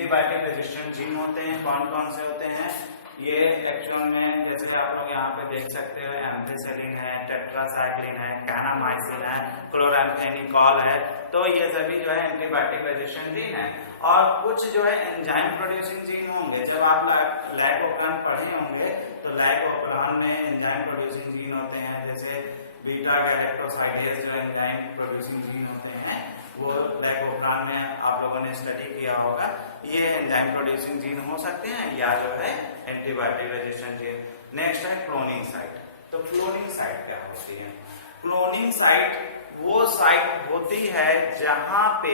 Antibiotic resistant gene होते हैं। कौन कौन से होते हैं ये एक्चुअल में, जैसे आप लोग यहाँ पे देख सकते हो, एम्पिसिलिन है, टेट्रासाइक्लिन है, कैनामाइसिन है, क्लोराम्फेनिकॉल है। तो ये सभी जो है एंटीबायोटिक रेजिस्टेंट जीन है। और कुछ जो है एंजाइम प्रोड्यूसिंग जीन होंगे। जब आप लाइकोप्रान पढ़े होंगे तो लाइकोप्रान में एंजाइम प्रोड्यूसिंग जीन होते हैं, जैसे बीटा गैलेक्टोसाइडेज जो एंजाइम प्रोड्यूसिंग जीन होते हैं वो लाइकोप्रान में आप लोगों ने स्टडी किया होगा। ये एंजाइम प्रोड्यूसिंग जीन हो सकते हैं या जो है एंटीबायोटिक रेजिस्टेंट जीन। नेक्स्ट है क्लोनिंग साइट। तो क्लोनिंग साइट क्या होती है? क्लोनिंग साइट वो साइट होती है जहां पे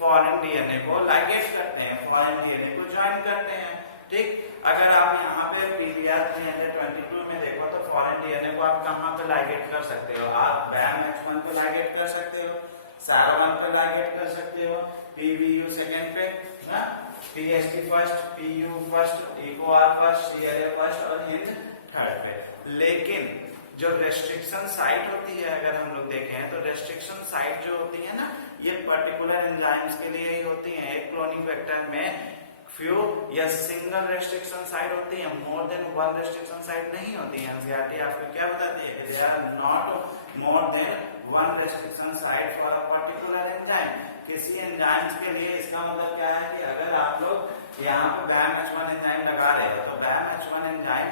फॉरेन डीएनए को लाइगेट करते हैं, फॉरेन डीएनए को ज्वाइन करते हैं। ठीक, अगर आप यहाँ पे पीवीआर 322 में देखो तो फॉरेन डीएनए को आप कहाँ पे लाइगेट कर सकते हो? आप BAM-H1 पे लाइगेट कर सकते हो, SAR1 पे लाइगेट कर सकते हो, PBU सेकेंड पे, PST first, PU first, EcoR first, CLA first और HIND थर्ड पे। लेकिन जो रेस्ट्रिक्शन साइट होती है, अगर हम लोग देखें तो रेस्ट्रिक्शन साइट जो होती है ना, ये पर्टिकुलर एंजाइम्स के लिए ही होती है। एक क्लोनिंग वेक्टर में फ्यू या सिंगल रेस्ट्रिक्शन साइट होती है, more than one restriction site नहीं होती है। एनसीईआरटी आपको क्या बताती है? They are not more than one restriction site for a particular enzyme. किसी एंजाइम्स के लिए इसका मतलब क्या है कि अगर आप लोग यहाँ पे BAM-H1 एंजाइम लगा रहे हो तो BAM-H1 एंजाइम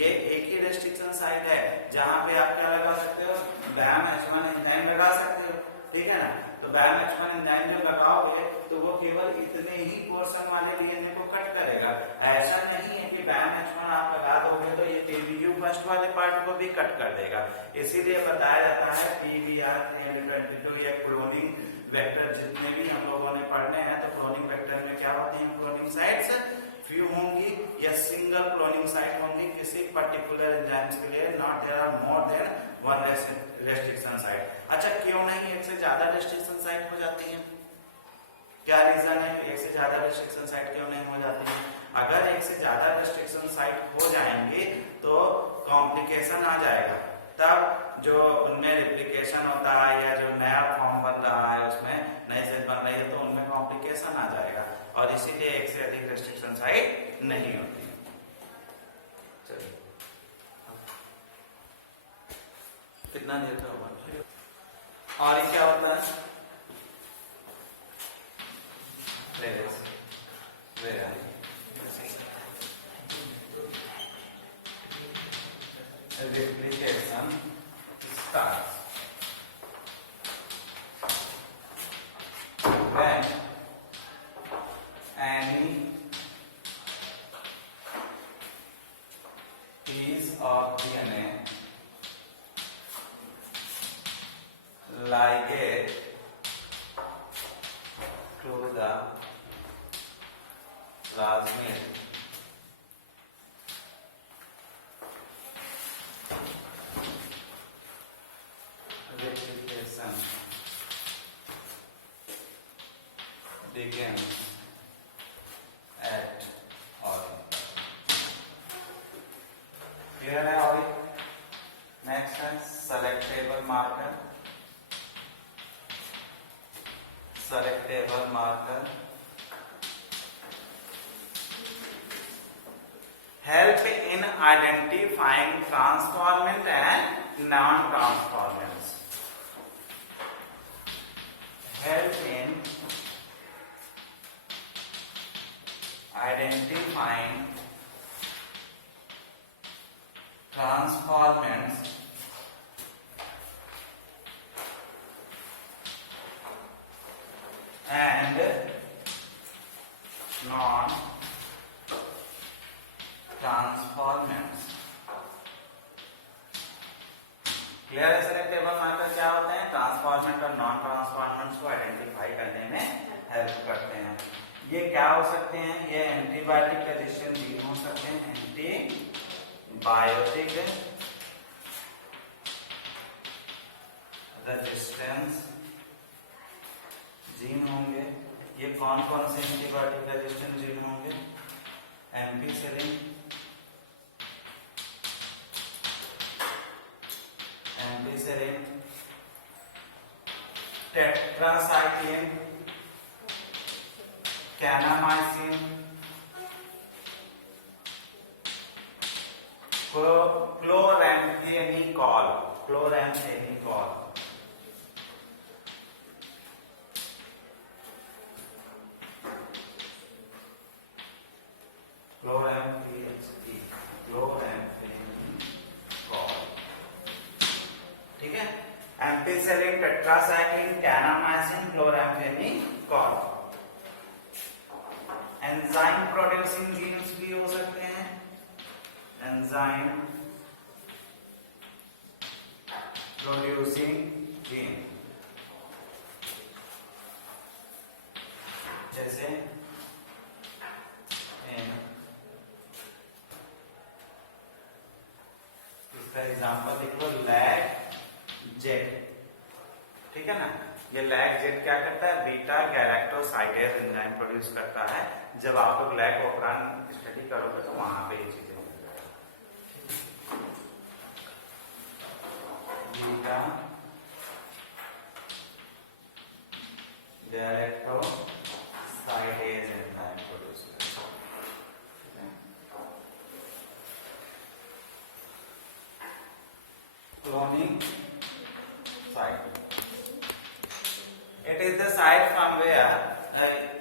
ये एक ही रेस्ट्रिक्शन साइट है जहां पे आप क्या लगा सकते हो? BAM-H1 एंजाइम लगा सकते हो। ठीक है ना? तो BAM-H1 एंजाइम जो लगाओगे तो वो केवल इतने ही पोर्शन वाले डीएनए को कट करेगा। ऐसा नहीं है कि BAM-H1 आप लगा दोगे तो ये PBU फर्स्ट वाले पार्ट को भी कट कर देगा। इसीलिए बताया जाता है PBR 322 या क्लोनिंग वेक्टर जितने भी हम लोगों ने पढ़ने हैं तो क्लोनिंग वेक्टर में क्या होती है? क्लोनिंग साइट्स फ्यू होंगी या सिंगल क्लोनिंग साइट होंगी किसी पर्टिकुलर एंजाइम्स के लिए, not there are more than one restriction site. अच्छा, क्यों नहीं एक से ज्यादा रेस्ट्रिक्शन साइट हो जाती है? क्या रीजन है कि एक से ज्यादा रेस्ट्रिक्शन साइट क्यों नहीं हो जाती है? अगर एक से ज्यादा रेस्ट्रिक्शन साइट हो जाएंगे तो कॉम्प्लिकेशन आ जाएगा। तब जो उनमें रिप्लिकेशन होता है या जो नया फॉर्म बन रहा है उसमें नई सेल बन रही है तो उनमें कॉम्प्लिकेशन आ जाएगा और इसीलिए एक से अधिक रेस्ट्रिक्शन साइट नहीं होती। चलिए, कितना देर का हुआ? और ये क्या होता है? replication starts when any piece of DNA ligate to the plasmid replication begins at origin. Clear है origin? Next है selectable marker. Selectable marker help in identifying transformant and non-transformants. Help in identifying transformants and non-transformants. Clear है? Selectable marker क्या होते हैं? Transformant और non transformants को identify करने में हेल्प करते हैं। ये क्या हो सकते हैं? ये एंटीबायोटिक रेजिस्टेंट जीन हो सकते हैं, एंटीबायोटिक रेजिस्टेंस जीन होंगे। ये कौन कौन से एंटीबायोटिक रेजिस्टेंट जीन होंगे? Ampicillin, tetracycline, kanamycin, chloramphenicol, chloramphenicol, chloramphenicol, ठीक है। Ampicillin, tetracycline, kanamycin, chloramphenicol. Enzyme producing genes भी हो सकते हैं, एंजाइम प्रोड्यूसिंग जीन, जैसे इसका एग्जांपल देख लो, लैक्जेट, ठीक है ना। ये लैक्जेट क्या करता है, बीटा गैलेक्टोसाइडेज एंजाइम प्रोड्यूस करता है। जब आप लोग लैक ऑपरान स्टडी करोगे तो वहां पे ये चीजें बीटा गैलेक्टोसाइडेज एंजाइम प्रोड्यूस करता है। Cloning site, it is the site from where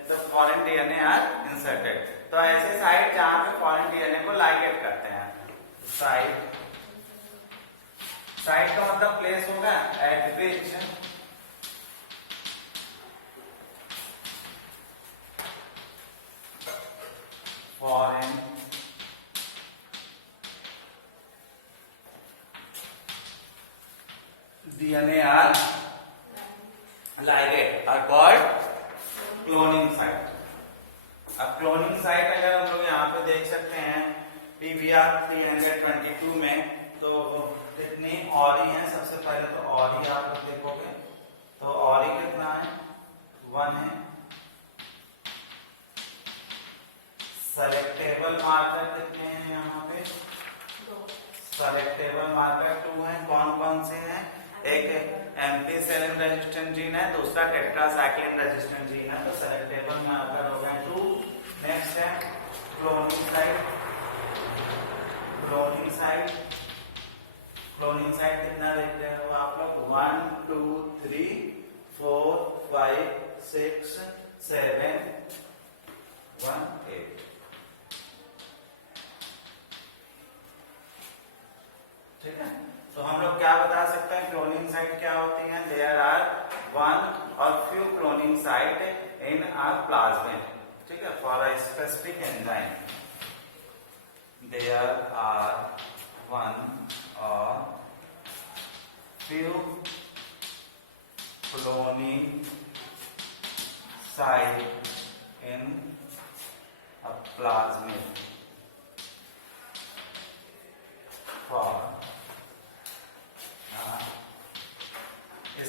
the foreign DNA are inserted। तो ऐसे साइट जहां पे फॉरेन डीएनए को लाइगेट करते हैं। साइट, साइट का मतलब प्लेस होगा at which foreign DNA are ligate are called cloning site। अब क्लोनिंग साइट अगर हम लोग यहाँ पे देख सकते हैं PBR 322 में, तो कितनी ऑरी है। सबसे पहले तो ऑरी आप लोग देखोगे तो ऑरी कितना है, 1 है। सेलेक्टेबल मार्कर कितने हैं यहाँ पे, सेलेक्टेबल मार्कर 2 है। कौन कौन से हैं, एक एम्पिसिलिन रेजिस्टेंट जीन है, दूसरा टेट्रासाइक्लिन रेजिस्टेंट जीन है। तो सेलेक्टेबल मार्कर हो गए 2। नेक्स्ट है cloning site, cloning site, cloning site कितना देख रहे हो आप लोग, 1 2 3 4 5 6 7 1 8। ठीक है, तो हम लोग क्या बता सकते हैं, क्लोनिंग साइट क्या होती है। There are 1 or few cloning site in are plasmid, ठीक है, for a specific enzyme. There are 1 or few cloning site in a plasmid for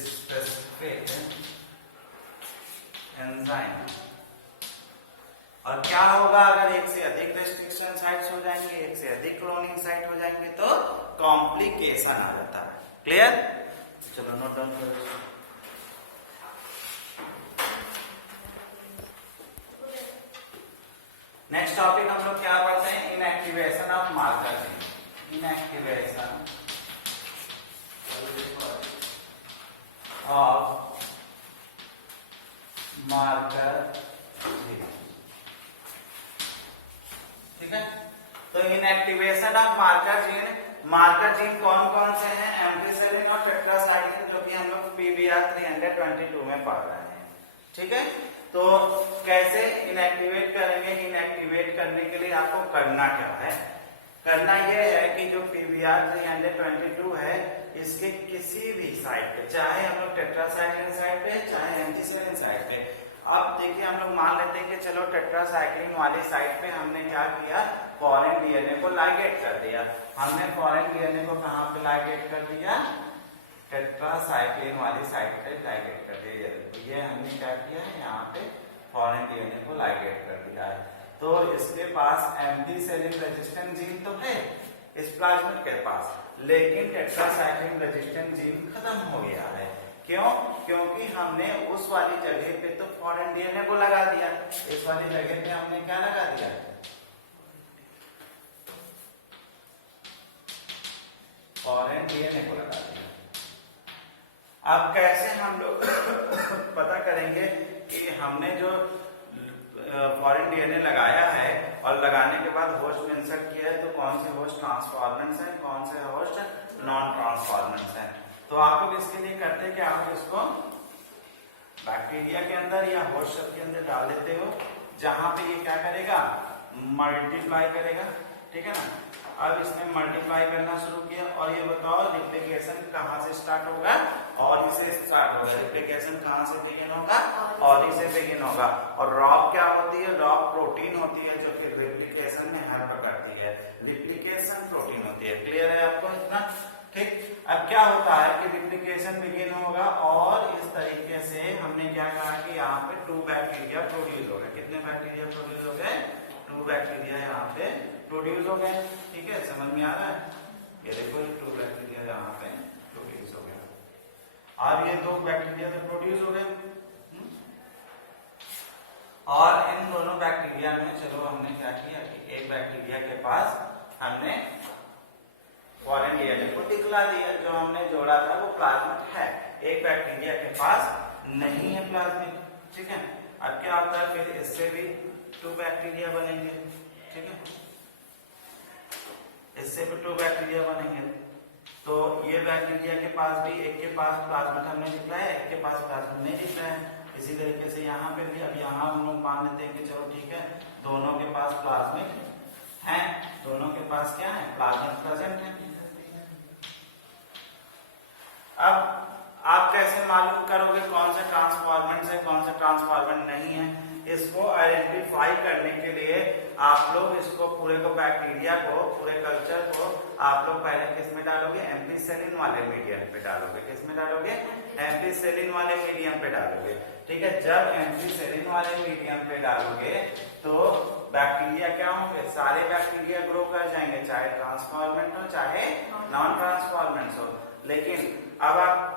specific enzyme. और क्या होगा अगर एक से अधिक रेस्ट्रिक्शन साइट्स हो जाएंगे, एक से अधिक क्लोनिंग साइट हो जाएंगे, तो कॉम्प्लिकेशन आ जाता है। क्लियर, चलो नोट डाउन करो। नेक्स्ट टॉपिक हम लोग क्या पढ़ते हैं, inactivation of marker gene. Inactivation of marker gene, ठीक है। तो inactivation of marker gene, marker gene कौन कौन से हैं, एम्पिसिलिन और टेट्रासाइक्लिन, जो कि हम लोग PBR 322 में पढ़ रहे हैं। ठीक है, तो कैसे इनएक्टिवेट करेंगे, इनएक्टिवेट करने के लिए आपको करना क्या है, करना यह है कि जो PBR 322 है, इसके किसी भी साइट पे, चाहे हम लोग टेट्रासाइक्लिन साइट पे, चाहे एम्पिसिलिन साइट पे। अब देखिए हम लोग मान लेते हैं कि चलो टेट्रासाइक्लिन वाली साइट पे हमने क्या किया, फॉरेन डीएनए को लाइगेट कर दिया। हमने फॉरेन डीएनए को कहाँ पे लाइगेट कर दिया, टेट्रासाइक्लिन वाली साइट पे लाइगेट कर दिया। ये हमने क्या किया है, यहाँ पे फॉरेन डीएनए को लाइगेट कर दिया है। तो इसके पास एम्पिसिलिन रेजिस्टेंट जीन तो है इस प्लाज्मिड के पास, लेकिन टेट्रासाइक्लिन रेजिस्टेंट जीन खत्म हो गया है। क्यों? क्योंकि हमने उस वाली जगह पे तो फॉरेन डीएनए को लगा दिया, इस वाली जगह पे हमने क्या लगा दिया? फॉरेन डीएनए को लगा दिया। अब कैसे हम लोग पता करेंगे कि हमने जो फॉरेन डीएनए लगाया है और लगाने के बाद होस्ट में इंसर्ट किया है तो कौन से होस्ट ट्रांसफॉर्मेंट्स हैं, कौन से होस्ट नॉन ट्रांसफॉर्मेंट्स हैं। तो आप लोग इसके लिए करते हैं कि आप इसको बैक्टीरिया के अंदर या होस्ट सेल के अंदर डाल देते हो, जहां पे ये क्या करेगा? मल्टीप्लाई करेगा, ठीक है ना। अब इसने मल्टीप्लाई करना शुरू किया और ये बताओ रिप्लिकेशन कहाँ से स्टार्ट होगा? ऑरी से स्टार्ट होगा। रिप्लिकेशन कहाँ से बिगिन होगा? ऑरी से बिगिन होगा। और रॉक क्या होती है? रॉक प्रोटीन होती है जो कि रिप्लिकेशन में हेल्प करती है। रिप्लिकेशन प्रोटीन होती है। क्लियर है आपको इतना? ठीक। अब क्या होता है कि रिप्लिकेशन बिगिन होगा और इस तरीके से हमने क्या कहा कि यहाँ पे 2 बैक्टीरिया प्रोड्यूस हो गए। कितने बैक्टीरिया प्रोड्यूस हो गए? 2 बैक्टीरिया यहाँ पे प्रोड्यूस हो गए। ठीक है, समझ में आ रहा है? ये देखो 2 बैक्टीरिया यहाँ पे प्रोड्यूस हो गए और ये 2 बैक्टीरिया से प्रोड्यूस हो गए। और इन दोनों बैक्टीरिया में चलो हमने क्या किया कि एक बैक्टीरिया के पास हमने फॉरेन डीएनए को दिखला दिया, जो हमने जोड़ा था वो प्लाज्मिड है। एक बैक्टीरिया के पास नहीं है प्लाज्मिड, ठीक है। अब क्या होता है? फिर इससे भी 2 बैक्टीरिया बनेंगे, ठीक है। इससे भी 2 बैक्टीरिया बनेंगे। तो ये बैक्टीरिया के पास भी एक के पास प्लाज्मिड हमने दिखलाया, एक के पास प्लाज्मिड नहीं दिखलाया। इसी तरीके से यहाँ पे भी अब यहाँ हम लोग मान लेते हैं कि चलो ठीक है, दोनों के पास प्लाज्मिड है, दोनों के पास क्या है? प्लाज्मिड प्रेजेंट है। अब आप कैसे मालूम करोगे कौन से ट्रांसफॉर्मेंट्स है, कौन से ट्रांसफॉर्मेंट नहीं है? इसको आइडेंटिफाई करने के लिए आप लोग इसको पूरे को बैक्टीरिया को, पूरे कल्चर को आप लोग पहले किस में डालोगे? एम्फीसेलिन वाले मीडियम पे डालोगे। किस में डालोगे? एम्फीसेलिन वाले मीडियम पे डालोगे, ठीक है। जब एम्फीसेलिन वाले मीडियम पे डालोगे तो बैक्टीरिया क्या होंगे? सारे बैक्टीरिया ग्रो कर जाएंगे, चाहे ट्रांसफॉर्मेंट हो चाहे नॉन ट्रांसफॉर्मेंट हो। लेकिन अब आप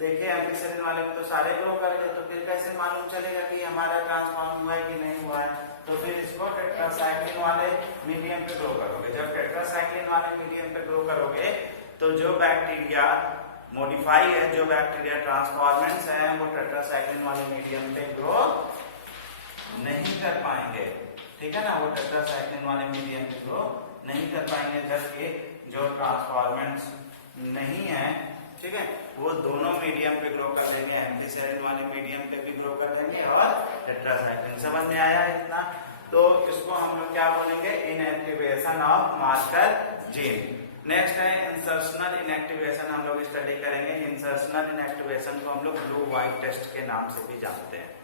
देखिए एम्फीसेलिन वाले को तो सारे ग्रो करेंगे, तो फिर कैसे मालूम चलेगा कि हमारा ट्रांसफॉर्म हुआ है कि नहीं हुआ है? तो फिर इसको टेट्रासाइक्लिन वाले मीडियम पे ग्रो करोगे। जब टेट्रासाइक्लिन वाले मीडियम पे ग्रो करोगे तो जो बैक्टीरिया मॉडिफाई है, जो बैक्टीरिया ट्रांसफॉर्मेंट्स हैं, वो टेट्रासाइक्लिन वाले मीडियम पे ग्रो नहीं कर पाएंगे, ठीक है ना। वो टेट्रासाइक्लिन वाले मीडियम पे ग्रो नहीं कर पाएंगे, जबकि जो ट्रांसफॉर्मेंट्स नहीं है, ठीक है, वो दोनों मीडियम पे ग्रो कर देंगे। एम्फीसेलिन वाले मीडियम पे भी ग्रो कर देंगे और टेट्रासाइक्लिन। समझ में आया इतना? तो इसको हम लोग क्या बोलेंगे? Inactivation of master gene. Next है इंसर्शनल इनएक्टिवेशन, हम लोग स्टडी करेंगे। इंसर्शनल इनएक्टिवेशन को हम लोग ब्लू व्हाइट टेस्ट के नाम से भी जानते हैं।